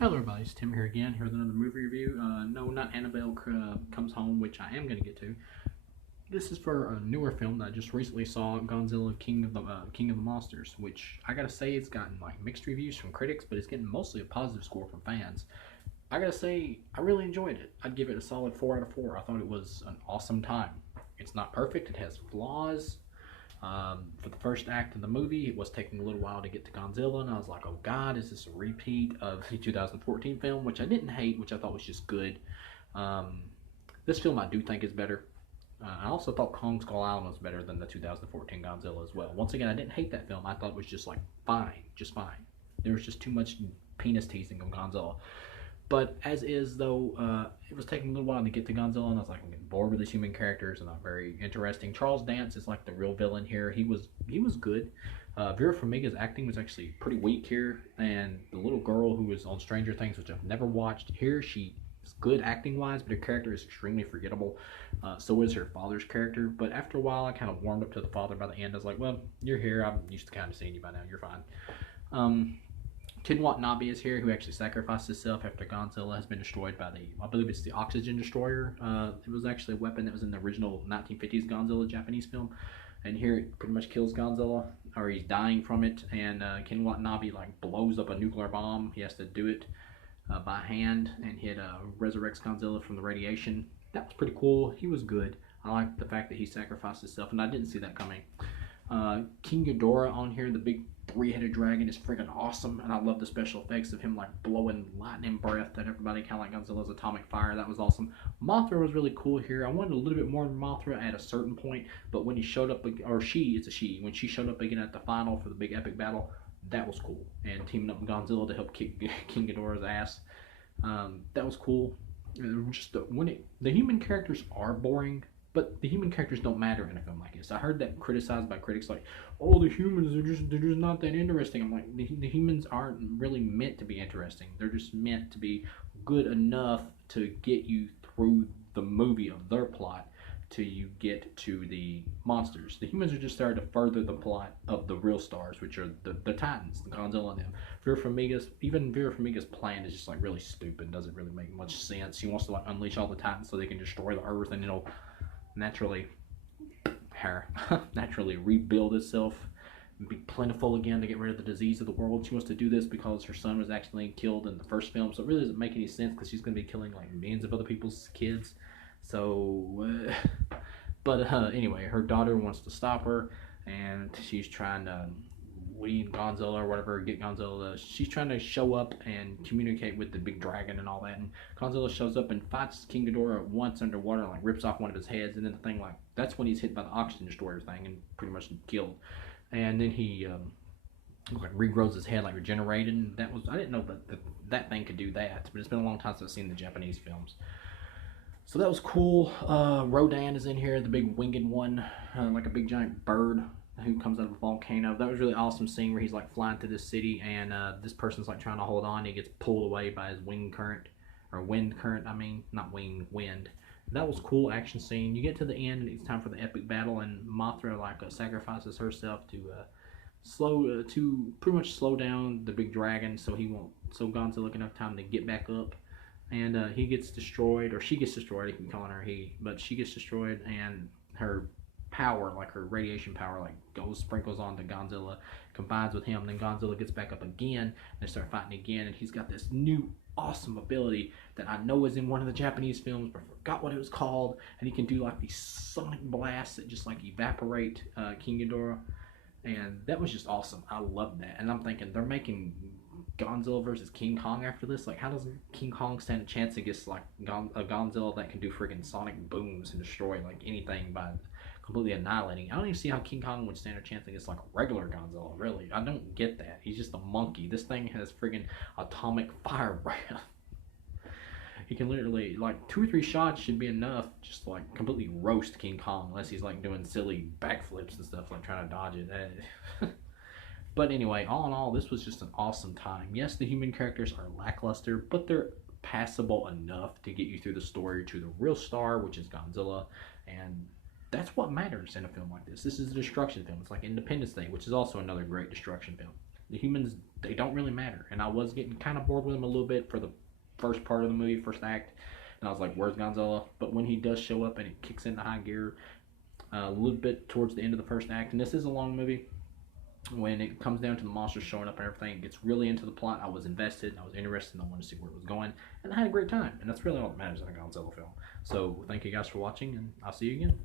Hello everybody, it's Tim here again, here with another movie review. No, not Annabelle Comes Home, which I am going to get to. This is for a newer film that I just recently saw, Godzilla King of the Monsters, which I gotta say it's gotten like mixed reviews from critics, but it's getting mostly a positive score from fans. I gotta say, I really enjoyed it. I'd give it a solid 4 out of 4. I thought it was an awesome time. It's not perfect, it has flaws. For the first act of the movie, it was taking a little while to get to Godzilla, and I was like, oh god, is this a repeat of the 2014 film, which I didn't hate, which I thought was just good. Um, this film I do think is better. I also thought Kong Skull Island was better than the 2014 Godzilla as well. Once again, I didn't hate that film. I thought it was just like fine, just fine. There was just too much penis teasing of Godzilla. But as is, though, it was taking a little while to get to Godzilla, and I was like, I'm getting bored with these human characters, and not very interesting. Charles Dance is like the real villain here. He was good. Vera Farmiga's acting was actually pretty weak here, and the little girl who was on Stranger Things, which I've never watched, here she is good acting wise, but her character is extremely forgettable. So is her father's character. But after a while, I kind of warmed up to the father by the end. I was like, well, you're here. I'm used to kind of seeing you by now. You're fine. Ken Watanabe is here, who actually sacrificed himself after Godzilla has been destroyed by I believe it's the Oxygen Destroyer. It was actually a weapon that was in the original 1950s Godzilla Japanese film, and here it pretty much kills Godzilla, or he's dying from it. And Ken Watanabe like blows up a nuclear bomb. He has to do it by hand, and he resurrects Godzilla from the radiation. That was pretty cool. He was good. I like the fact that he sacrificed himself, and I didn't see that coming. King Ghidorah on here, the big three-headed dragon, is freaking awesome, and I love the special effects of him like blowing lightning breath at everybody, kind of like Godzilla's atomic fire. That was awesome. Mothra was really cool here. I wanted a little bit more of Mothra at a certain point, but when he showed up, or it's a she, when she showed up again at the final for the big epic battle, that was cool. And teaming up with Godzilla to help kick King Ghidorah's ass, that was cool. Just the human characters are boring, but the human characters don't matter in a film like this. I heard that criticized by critics, like, "Oh, the humans they're just not that interesting." I'm like, the humans aren't really meant to be interesting. They're just meant to be good enough to get you through the movie of their plot till you get to the monsters. The humans are just there to further the plot of the real stars, which are the Titans, the Godzilla and them. Vera Farmiga's plan is just like really stupid. Doesn't really make much sense. He wants to like unleash all the Titans so they can destroy the Earth, and naturally rebuild itself and be plentiful again to get rid of the disease of the world. She wants to do this because her son was actually killed in the first film, so it really doesn't make any sense because she's going to be killing like millions of other people's kids. So anyway, her daughter wants to stop her, and she's trying to lead Godzilla or whatever, get Godzilla. She's trying to show up and communicate with the big dragon and all that. And Godzilla shows up and fights King Ghidorah once underwater and like rips off one of his heads. And then the thing like that's when he's hit by the Oxygen Destroyer thing and pretty much killed. And then he like regrows his head, like regenerated. And I didn't know that thing could do that. But it's been a long time since I've seen the Japanese films. So that was cool. Rodan is in here, the big winged one, like a big giant bird who comes out of a volcano. That was really awesome scene where he's like flying to this city, and this person's like trying to hold on. He gets pulled away by his wind current. I mean, not wind. That was cool action scene. You get to the end, and it's time for the epic battle, and Mothra like sacrifices herself to pretty much slow down the big dragon, so Godzilla can have time to get back up. And he gets destroyed, or she gets destroyed. I keep calling her he, but she gets destroyed, and her power, like her radiation power, like sprinkles onto Godzilla, combines with him. Then Godzilla gets back up again, and they start fighting again. And he's got this new awesome ability that I know is in one of the Japanese films, but I forgot what it was called. And he can do like these sonic blasts that just like evaporate King Ghidorah, and that was just awesome. I love that. And I'm thinking they're making Godzilla versus King Kong after this. Like, how does King Kong stand a chance against like a Godzilla that can do friggin' sonic booms and destroy like anything by completely annihilating? I don't even see how King Kong would stand a chance against like a regular Godzilla. Really, I don't get that. He's just a monkey. This thing has friggin' atomic fire breath. He can literally, like, 2 or 3 shots should be enough just to like completely roast King Kong, unless he's like doing silly backflips and stuff, like trying to dodge it. But anyway, all in all, this was just an awesome time. Yes, the human characters are lackluster, but they're passable enough to get you through the story to the real star, which is Godzilla. And that's what matters in a film like this. This is a destruction film. It's like Independence Day, which is also another great destruction film. The humans, they don't really matter. And I was getting kind of bored with them a little bit for the first part of the movie, first act. And I was like, where's Godzilla? But when he does show up and it kicks into high gear a little bit towards the end of the first act, and this is a long movie, when it comes down to the monsters showing up and everything, it gets really into the plot. I was invested, I was interested, and I wanted to see where it was going, and I had a great time. And that's really all that matters in a Godzilla film. So thank you guys for watching, and I'll see you again.